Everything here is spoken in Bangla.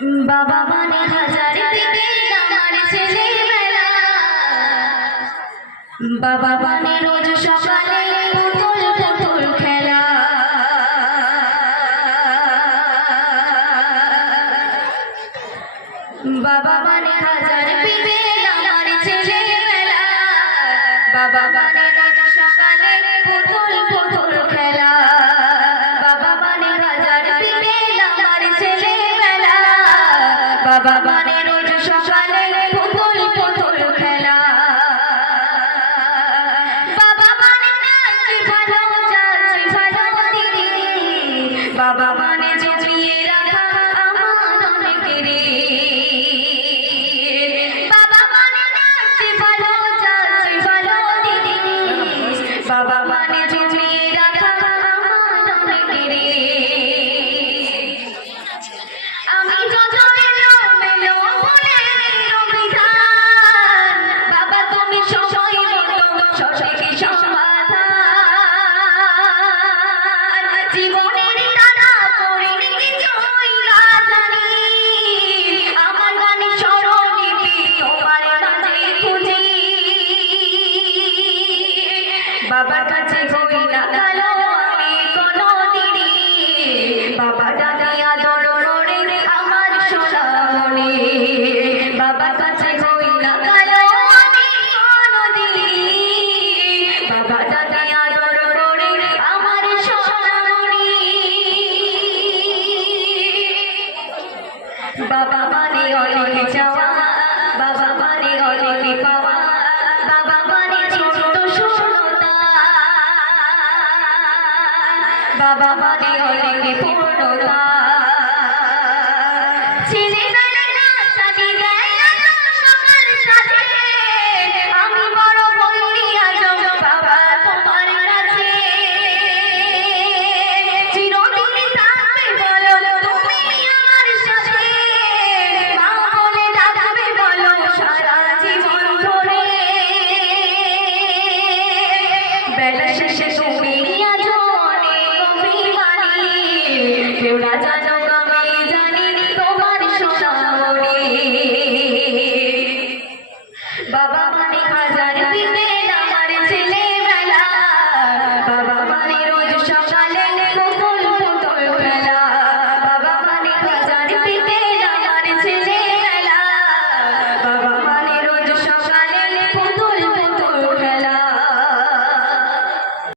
বাবা মানে হাজার দিনের আমার ছেলেবেলা। বাবা মানে রোজ সকালে পুতুল পুতুল খেলা। বাবা মানে হাজার দিনের আমার ছেলেবেলা। বাবা মানে রোজ সকালে বাবা মানে রোজ সকালে বাবার দিদি বাবা করে আমার সোনামণি বাবার কাছে হই না কালো আমি কোনো দিদি বাবা বাবা মানে অনেক চাওয়া। বাবা মানে অনেক পূর্ণতা। ছেলেবেলায় নাচানি দেয়